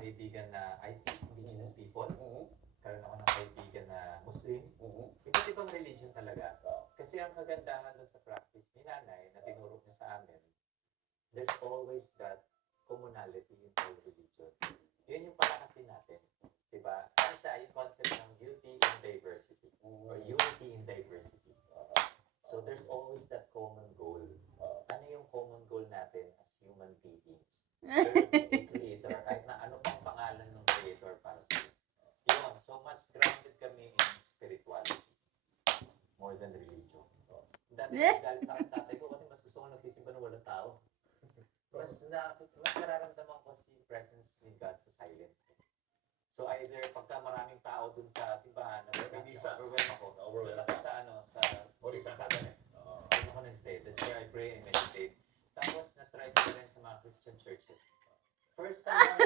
kaibigan na indigenous people. Karoon ako ng kaibigan na Muslim. Iba't ibang religion talaga. Kasi ang kagandahan dun sa practice ni nanay na tinuro niya sa amin, there's always that commonality in all religion. Yun yung palakasin natin. Diba? Ano siya, yung concept ng beauty in diversity or unity in diversity. So there's always that common goal. Ano yung common goal natin as human beings? Serving a creator, kahit na ano pang pangalan ng creator para sa yun. So mas grounded kami in spirituality more than religion. Dati galit sa akin tatay ko kasi mas gusto ko nagsisimba ng walang tao. Mas nararamdaman ko si presence ni God sa silence. So either pagka maraming tao dun sa simbahan, overwhelm ako. Doon ako sa sa doon ako nag-stay. That's where I pray and meditate. Tapos na-try ko rin sa mga Christian churches. First time